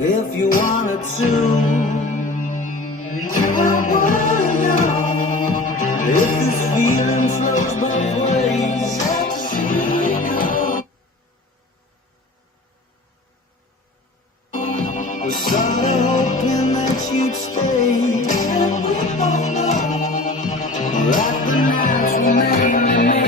if you wanted to. I wanna know if this feeling flows both ways. Was sorta hoping that you'd stay, and we both know that the nights remain.